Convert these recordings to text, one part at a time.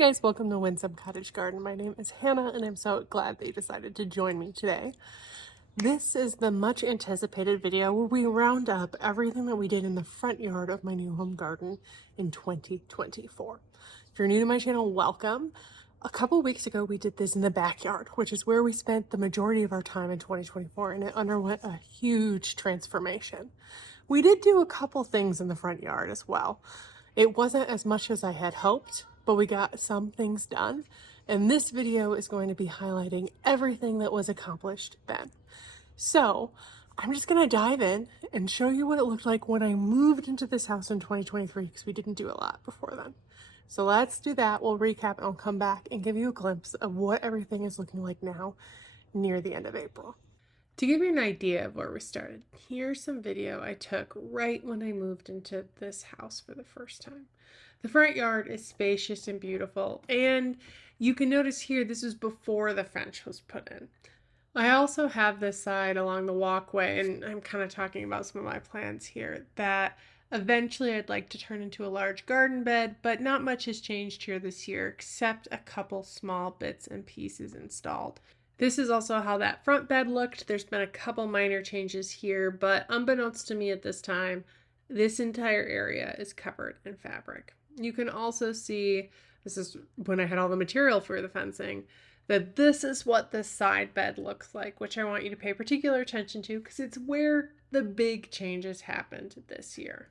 guys, welcome to Windsome Cottage Garden. My name is Hannah and I'm so glad that you decided to join me today. This is the much anticipated video where we round up everything that we did in the front yard of my new home garden in 2024. If you're new to my channel, welcome. A couple weeks ago we did this in the backyard, which is where we spent the majority of our time in 2024, and it underwent a huge transformation. We did do a couple things in the front yard as well. It wasn't as much as I had hoped, but we got some things done, and this video is going to be highlighting everything that was accomplished then. So I'm just going to dive in and show you what it looked like when I moved into this house in 2023, because we didn't do a lot before then. So let's do that. We'll recap and I'll come back and give you a glimpse of what everything is looking like now near the end of April. To give you an idea of where we started, here's some video I took right when I moved into this house for the first time. The front yard is spacious and beautiful, and you can notice here this is before the fence was put in. I also have this side along the walkway, and I'm kind of talking about some of my plans here, that eventually I'd like to turn into a large garden bed, but not much has changed here this year except a couple small bits and pieces installed. This is also how that front bed looked. There's been a couple minor changes here, but unbeknownst to me at this time, this entire area is covered in fabric. You can also see, this is when I had all the material for the fencing, that this is what the side bed looks like, which I want you to pay particular attention to because it's where the big changes happened this year.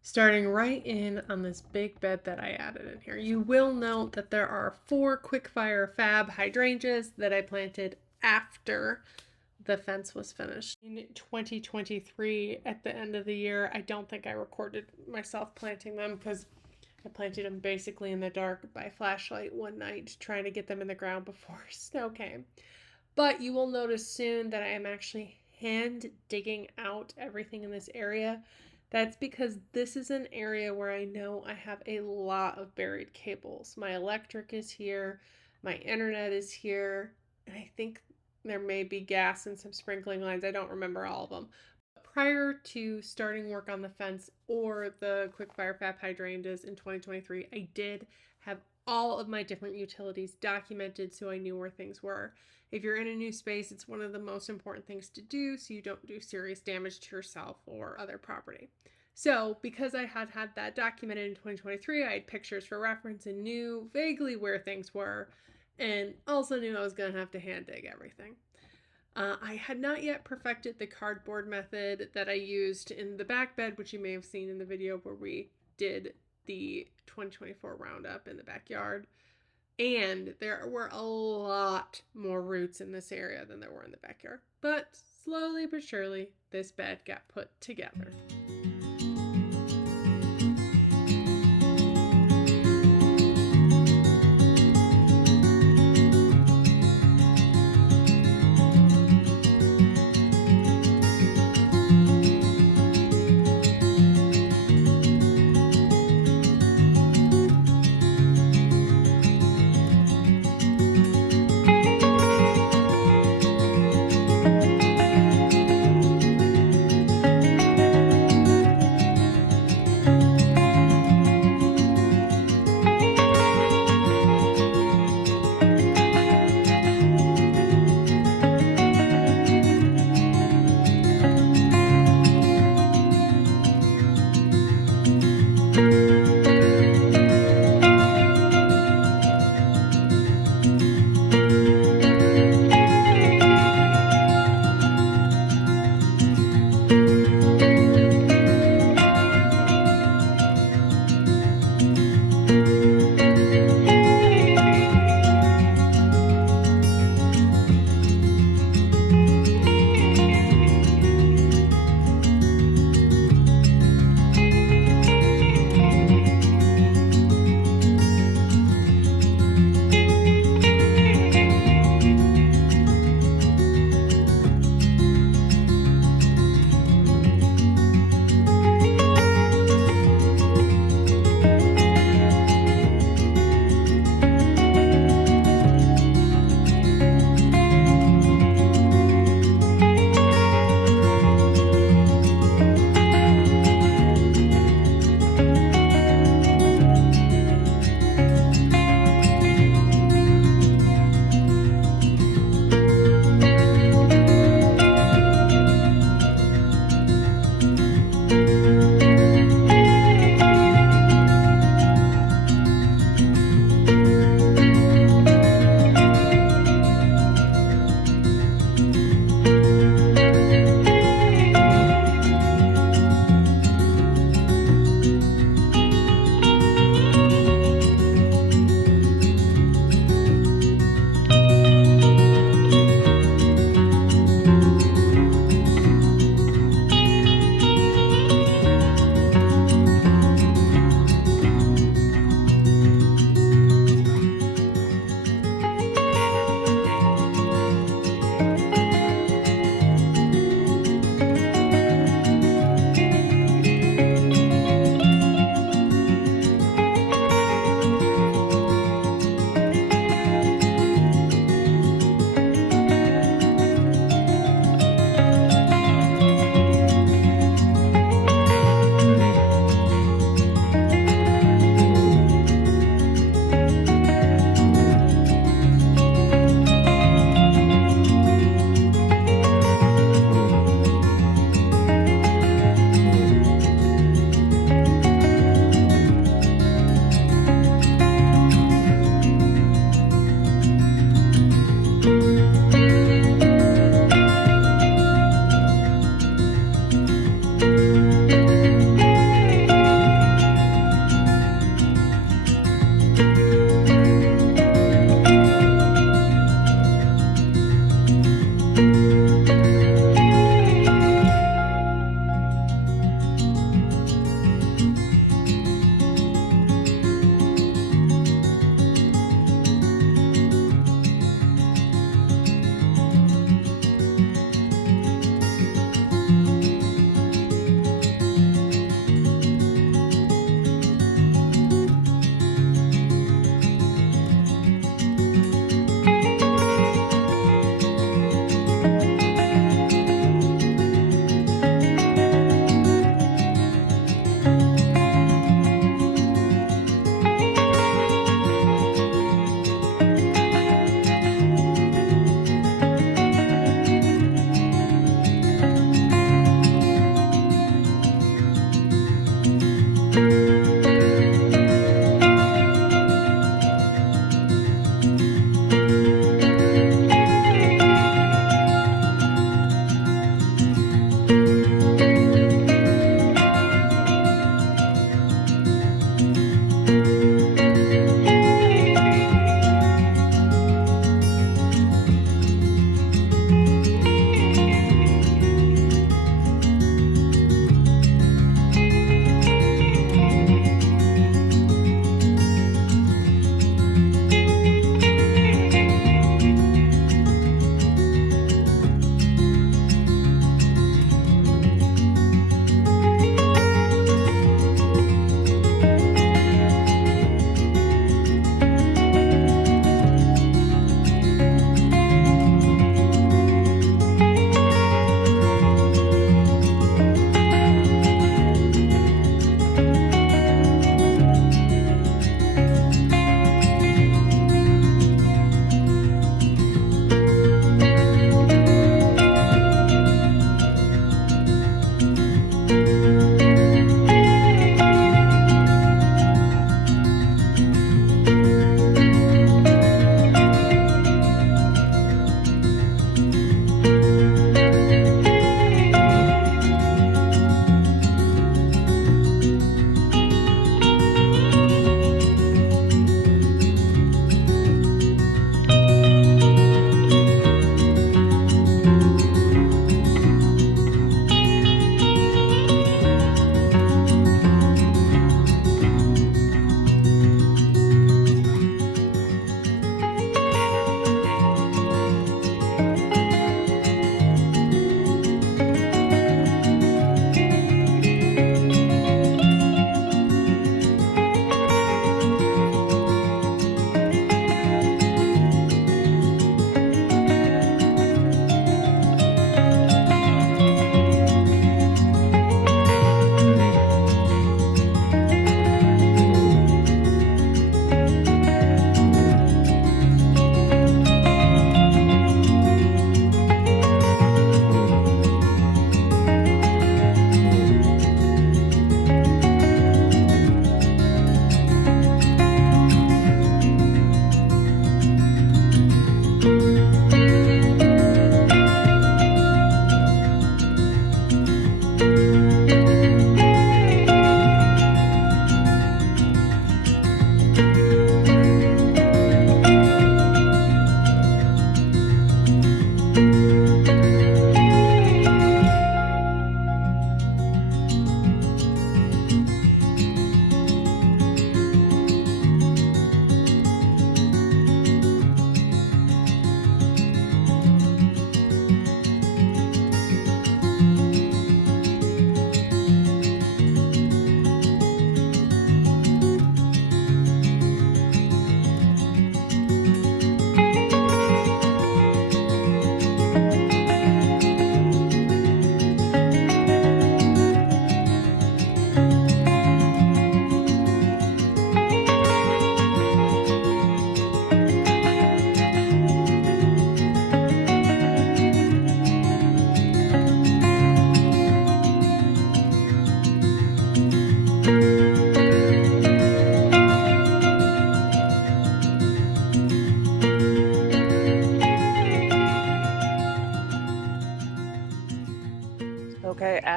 Starting right in on this big bed that I added in here, you will note that there are 4 quickfire fab hydrangeas that I planted after the fence was finished. In 2023, at the end of the year, I don't think I recorded myself planting them because I planted them basically in the dark by flashlight one night, trying to get them in the ground before snow came. But you will notice soon that I am actually hand digging out everything in this area. That's because this is an area where I know I have a lot of buried cables. My electric is here, my internet is here, and I think there may be gas and some sprinkling lines. I don't remember all of them. Prior to starting work on the fence or the quickfire fab hydrangeas in 2023, I did have all of my different utilities documented so I knew where things were. If you're in a new space, it's one of the most important things to do so you don't do serious damage to yourself or other property. So because I had that documented in 2023, I had pictures for reference and knew vaguely where things were, and also knew I was going to have to hand dig everything. I had not yet perfected the cardboard method that I used in the back bed, which you may have seen in the video where we did the 2024 roundup in the backyard. And there were a lot more roots in this area than there were in the backyard. But slowly but surely, this bed got put together.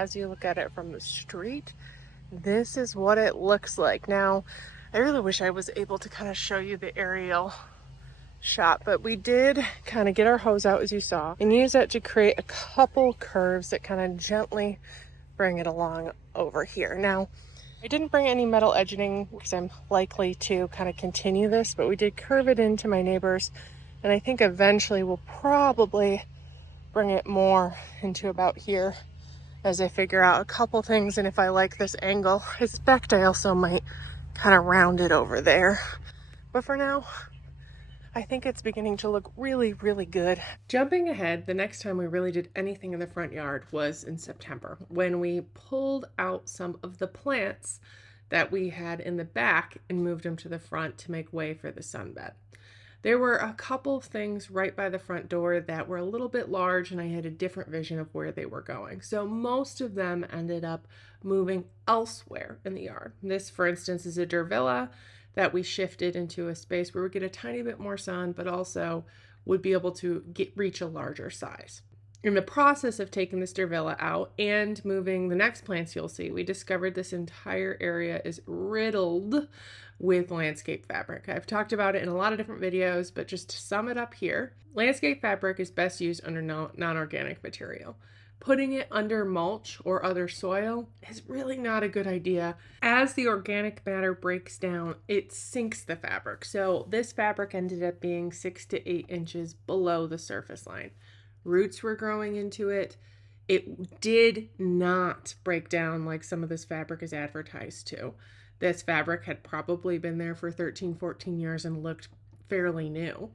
as you look at it from the street, this is what it looks like. Now, I really wish I was able to kind of show you the aerial shot, but we did kind of get our hose out, as you saw, and use that to create a couple curves that kind of gently bring it along over here. Now, I didn't bring any metal edging because I'm likely to kind of continue this, but we did curve it into my neighbors, and I think eventually we'll probably bring it more into about here as I figure out a couple things, and if I like this angle. I suspect I also might kind of round it over there. But for now, I think it's beginning to look really, really good. Jumping ahead, the next time we really did anything in the front yard was in September, when we pulled out some of the plants that we had in the back and moved them to the front to make way for the sunbed. There were a couple things right by the front door that were a little bit large, and I had a different vision of where they were going. So most of them ended up moving elsewhere in the yard. This, for instance, is a Durvilla that we shifted into a space where we get a tiny bit more sun, but also would be able to reach a larger size. In the process of taking this Durvilla out and moving the next plants you'll see, we discovered this entire area is riddled with landscape fabric. I've talked about it in a lot of different videos, but just to sum it up here, landscape fabric is best used under non-organic material. Putting it under mulch or other soil is really not a good idea. As the organic matter breaks down, it sinks the fabric. So this fabric ended up being 6 to 8 inches below the surface line. Roots were growing into it. It did not break down like some of this fabric is advertised to. This fabric had probably been there for 13, 14 years and looked fairly new.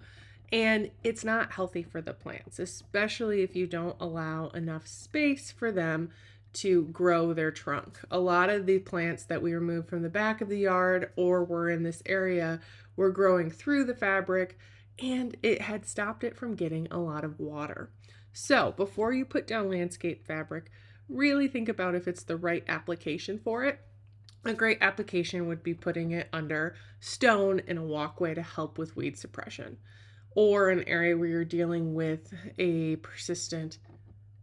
And it's not healthy for the plants, especially if you don't allow enough space for them to grow their trunk. A lot of the plants that we removed from the back of the yard or were in this area were growing through the fabric, and it had stopped it from getting a lot of water. So before you put down landscape fabric, really think about if it's the right application for it. A great application would be putting it under stone in a walkway to help with weed suppression, or an area where you're dealing with a persistent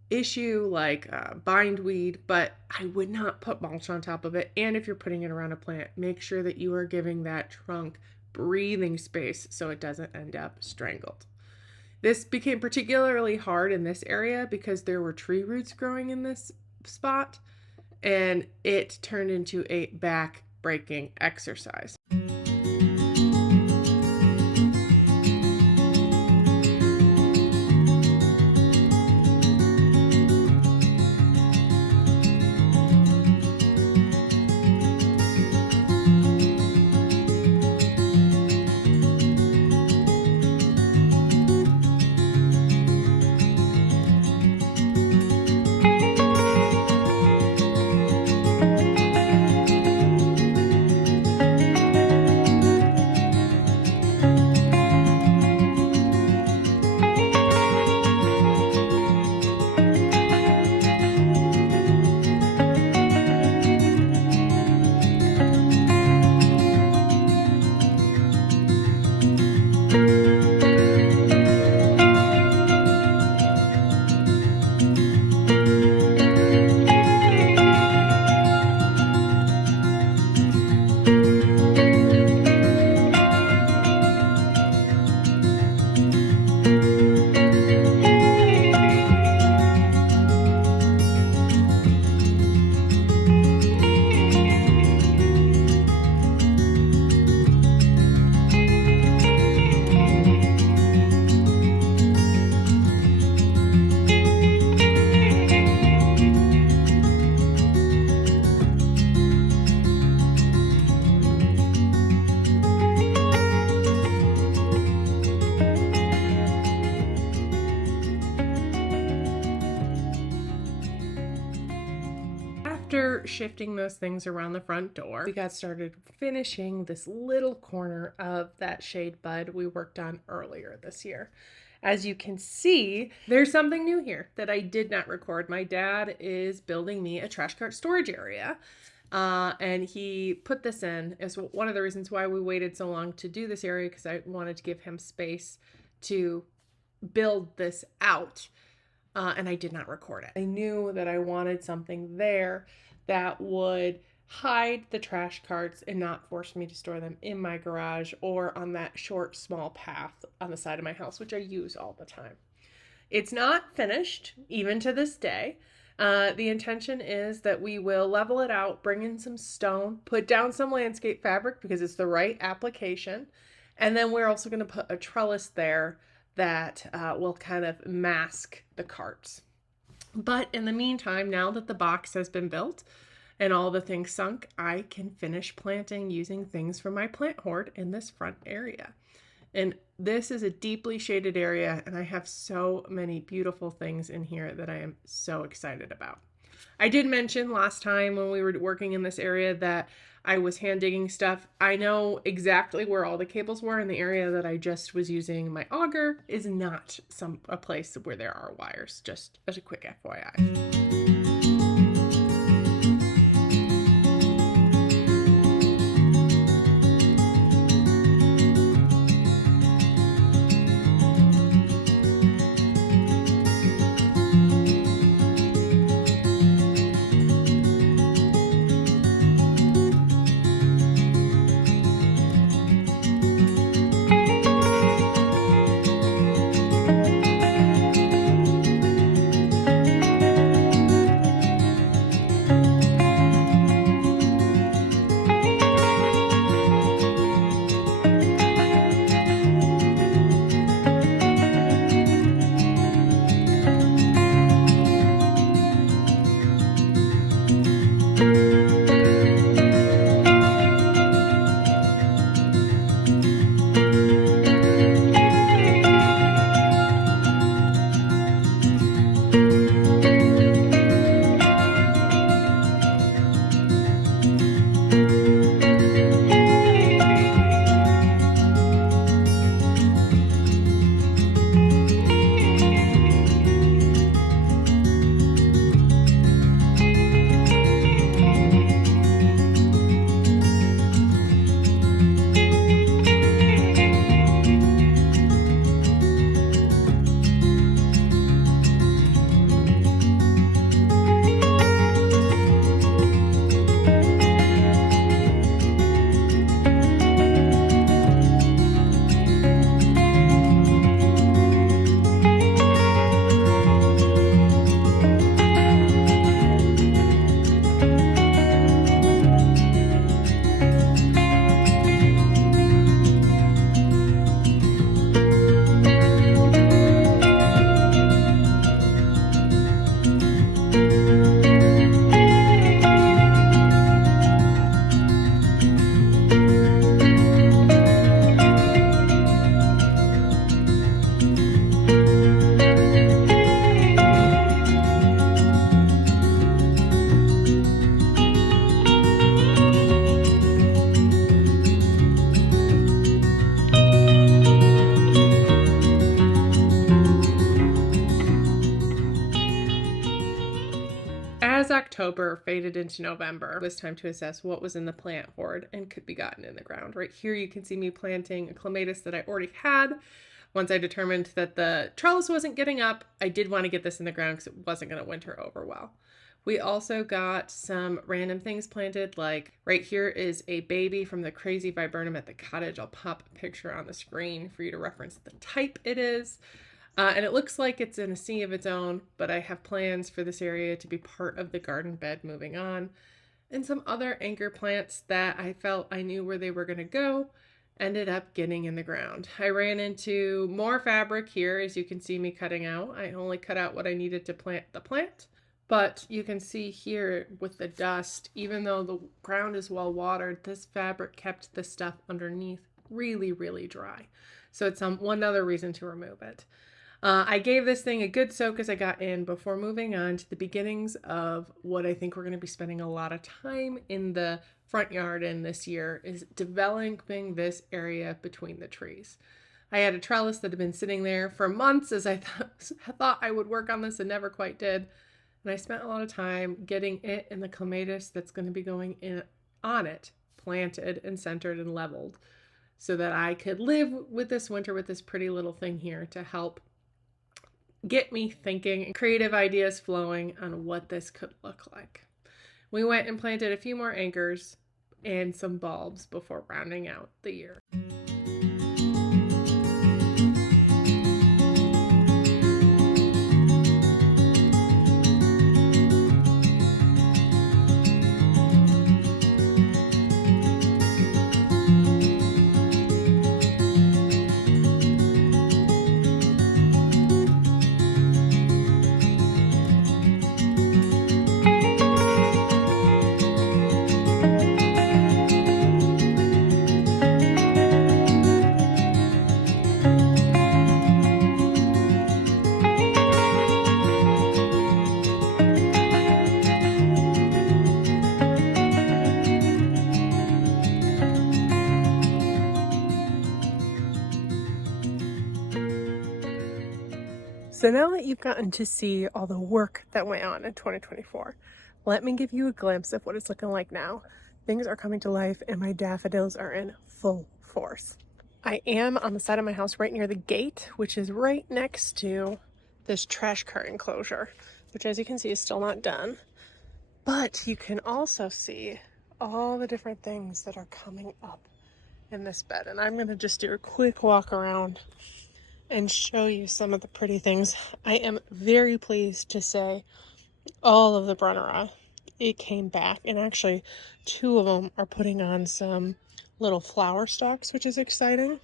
issue like bindweed, but I would not put mulch on top of it. And if you're putting it around a plant, make sure that you are giving that trunk breathing space so it doesn't end up strangled. This became particularly hard in this area because there were tree roots growing in this spot, and it turned into a back-breaking exercise. After shifting those things around the front door, we got started finishing this little corner of that shade bud we worked on earlier this year. As you can see, there's something new here that I did not record. My dad is building me a trash cart storage area. And he put this in as one of the reasons why we waited so long to do this area, because I wanted to give him space to build this out. and I did not record it. I knew that I wanted something there that would hide the trash carts and not force me to store them in my garage or on that short, small path on the side of my house, which I use all the time. It's not finished, even to this day. The intention is that we will level it out, bring in some stone, put down some landscape fabric because it's the right application. And then we're also going to put a trellis there that will kind of mask the carts. But in the meantime, now that the box has been built and all the things sunk, I can finish planting using things from my plant hoard in this front area. And this is a deeply shaded area, and I have so many beautiful things in here that I am so excited about. I did mention last time when we were working in this area that I was hand digging stuff. I know exactly where all the cables were, and the area that I just was using my auger is not a place where there are wires, just as a quick FYI. As October faded into November, it was time to assess what was in the plant hoard and could be gotten in the ground. Right here you can see me planting a clematis that I already had. Once I determined that the trellis wasn't getting up, I did want to get this in the ground because it wasn't going to winter over well. We also got some random things planted, like right here is a baby from the crazy viburnum at the cottage. I'll pop a picture on the screen for you to reference the type it is. And it looks like it's in a sea of its own, but I have plans for this area to be part of the garden bed moving on. And some other anchor plants that I felt I knew where they were going to go ended up getting in the ground. I ran into more fabric here, as you can see me cutting out. I only cut out what I needed to plant the plant. But you can see here with the dust, even though the ground is well watered, this fabric kept the stuff underneath really, really dry. So it's one other reason to remove it. I gave this thing a good soak as I got in before moving on to the beginnings of what I think we're going to be spending a lot of time in the front yard in this year is developing this area between the trees. I had a trellis that had been sitting there for months as I thought I would work on this and never quite did. And I spent a lot of time getting it and the clematis that's going to be going in on it planted and centered and leveled so that I could live with this winter with this pretty little thing here to help get me thinking and creative ideas flowing on what this could look like. We went and planted a few more anchors and some bulbs before rounding out the year. So now that you've gotten to see all the work that went on in 2024, let me give you a glimpse of what it's looking like now. Things are coming to life and my daffodils are in full force. I am on the side of my house right near the gate, which is right next to this trash cart enclosure, which as you can see is still not done. But you can also see all the different things that are coming up in this bed. And I'm going to just do a quick walk around and show you some of the pretty things. I am very pleased to say all of the Brunnera, it came back, and actually 2 of them are putting on some little flower stalks, which is exciting.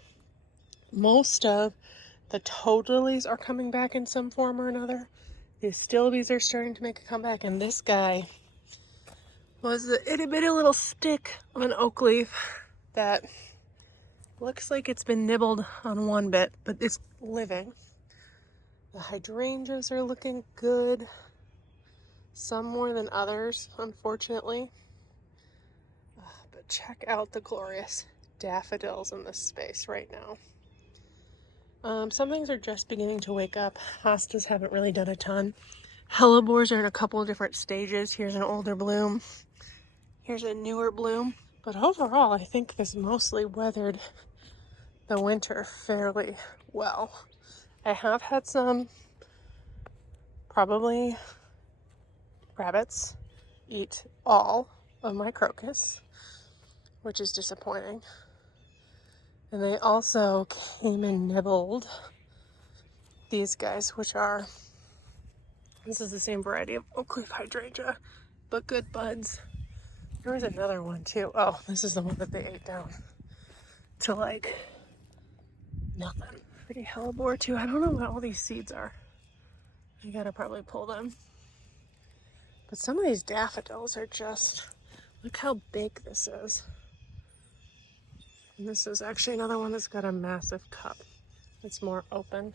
Most of the toad lilies are coming back in some form or another. The astilbes are starting to make a comeback, and this guy was the itty bitty little stick of an oak leaf that looks like it's been nibbled on one bit, but it's living. The hydrangeas are looking good. Some more than others, unfortunately. But check out the glorious daffodils in this space right now. Some things are just beginning to wake up. Hostas haven't really done a ton. Hellebores are in a couple of different stages. Here's an older bloom. Here's a newer bloom. But overall, I think this mostly weathered the winter fairly well. I have had some, probably rabbits, eat all of my crocus, which is disappointing. And they also came and nibbled these guys, which are, this is the same variety of oak leaf hydrangea, but good buds. There was another one too. Oh, this is the one that they ate down to like nothing. Pretty hellebore too. I don't know what all these seeds are. I gotta probably pull them. But some of these daffodils are just, look how big this is. And this is actually another one that's got a massive cup. It's more open.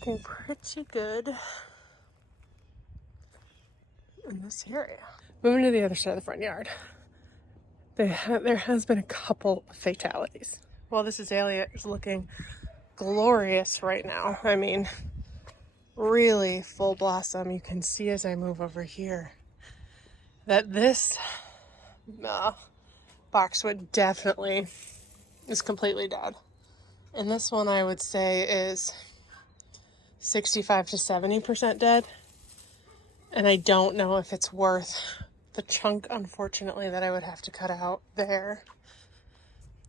Looking pretty good in this area. Moving to the other side of the front yard. There has been a couple of fatalities. Well, this azalea is looking glorious right now. I mean, really full blossom. You can see as I move over here that this boxwood definitely is completely dead. And this one I would say is 65 to 70% dead. And I don't know if it's worth the chunk, unfortunately, that I would have to cut out there.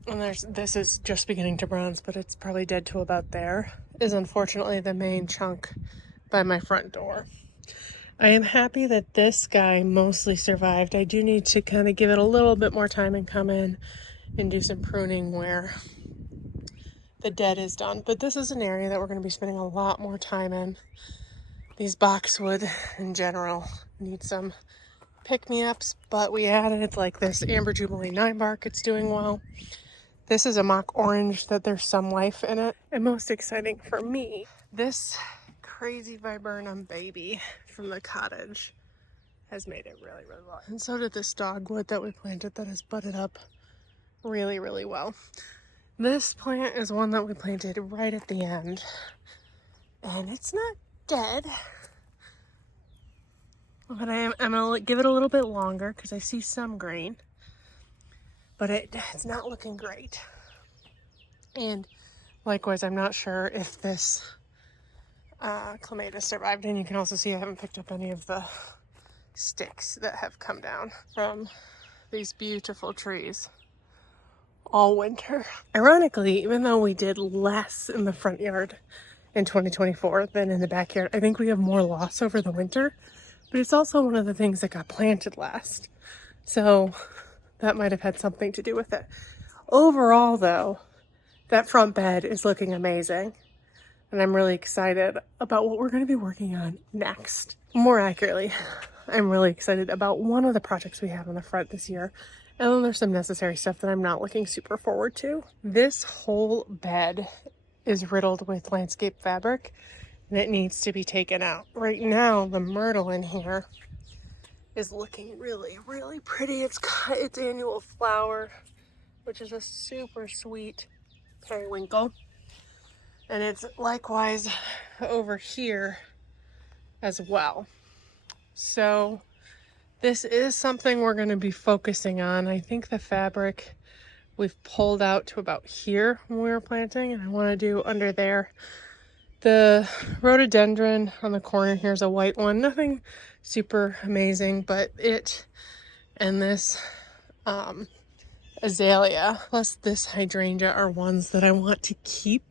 And this is just beginning to bronze, but it's probably dead to about there, is unfortunately the main chunk by my front door. I am happy that this guy mostly survived. I do need to kind of give it a little bit more time and come in and do some pruning where the dead is done. But this is an area that we're going to be spending a lot more time in. These boxwood in general need some pick-me-ups, but we added like this Amber Jubilee 9 bark. It's doing well. This is a mock orange that there's some life in it. And most exciting for me, this crazy viburnum baby from the cottage has made it really, really well. And so did this dogwood that we planted that has budded up really, really well. This plant is one that we planted right at the end. And it's not dead. But I'm gonna give it a little bit longer because I see some green. But it's not looking great. And Likewise, I'm not sure if this clematis survived, and you can also see I haven't picked up any of the sticks that have come down from these beautiful trees all winter. Ironically, even though we did less in the front yard in 2024 than in the backyard, I think we have more loss over the winter, but it's also one of the things that got planted last. So that might have had something to do with it. Overall though, that front bed is looking amazing, and I'm really excited about what we're going to be working on next. More accurately, I'm really excited about one of the projects we have on the front this year, and then there's some necessary stuff that I'm not looking super forward to. This whole bed is riddled with landscape fabric, and it needs to be taken out. Right now, the myrtle in here is looking really, really pretty. It's got its annual flower, which is a super sweet periwinkle. And it's likewise over here as well. So this is something we're going to be focusing on. I think the fabric we've pulled out to about here when we were planting, and I want to do under there. The rhododendron on the corner here is a white one. Nothing super amazing, but it and this azalea plus this hydrangea are ones that I want to keep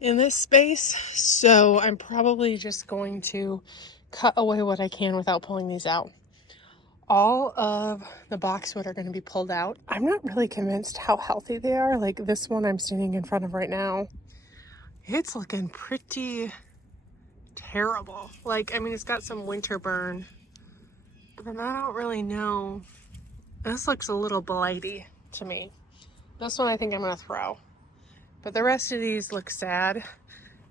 in this space. So I'm probably just going to cut away what I can without pulling these out. All of the boxwood are going to be pulled out. I'm not really convinced how healthy they are. Like this one I'm standing in front of right now, it's looking pretty terrible. Like, I mean, it's got some winter burn, but then I don't really know. This looks a little blighty to me. This one I think I'm going to throw. But the rest of these look sad,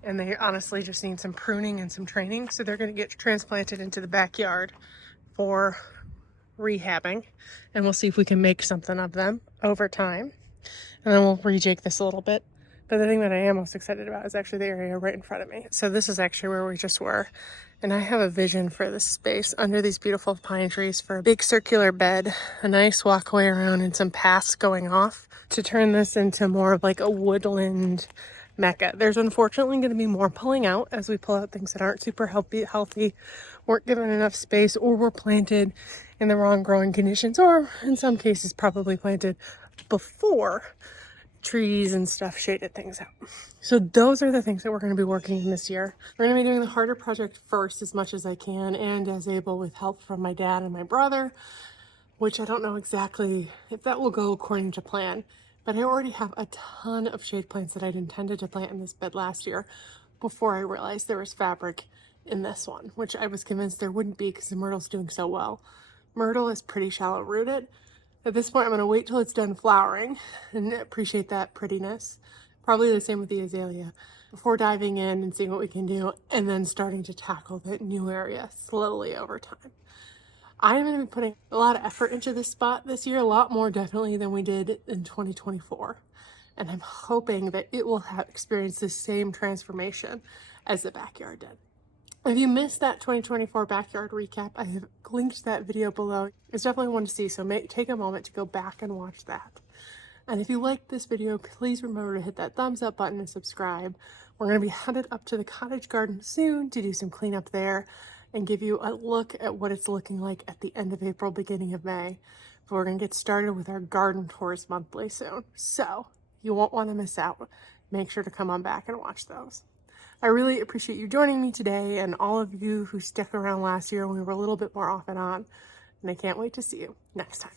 and they honestly just need some pruning and some training. So they're going to get transplanted into the backyard for rehabbing, and we'll see if we can make something of them over time. And then we'll rejig this a little bit. But the thing that I am most excited about is actually the area right in front of me. So this is actually where we just were. And I have a vision for this space under these beautiful pine trees for a big circular bed, a nice walkway around, and some paths going off to turn this into more of like a woodland mecca. There's unfortunately going to be more pulling out as we pull out things that aren't super healthy, weren't given enough space, or were planted in the wrong growing conditions, or in some cases probably planted before trees and stuff shaded things out. So those are the things that we're going to be working in this year. We're going to be doing the harder project first as much as I can and as able with help from my dad and my brother, which I don't know exactly if that will go according to plan. But I already have a ton of shade plants that I'd intended to plant in this bed last year before I realized there was fabric in this one, which I was convinced there wouldn't be because the myrtle's doing so well. Myrtle is pretty shallow rooted. At this point, I'm going to wait till it's done flowering and appreciate that prettiness. Probably the same with the azalea before diving in and seeing what we can do, and then starting to tackle the new area slowly over time. I am going to be putting a lot of effort into this spot this year, a lot more definitely than we did in 2024. And I'm hoping that it will have experienced the same transformation as the backyard did. If you missed that 2024 backyard recap, I have linked that video below. It's definitely one to see, so take a moment to go back and watch that. And if you liked this video, please remember to hit that thumbs up button and subscribe. We're going to be headed up to the cottage garden soon to do some cleanup there and give you a look at what it's looking like at the end of April, beginning of May. But we're going to get started with our garden tours monthly soon. So you won't want to miss out. Make sure to come on back and watch those. I really appreciate you joining me today and all of you who stuck around last year when we were a little bit more off and on. And I can't wait to see you next time.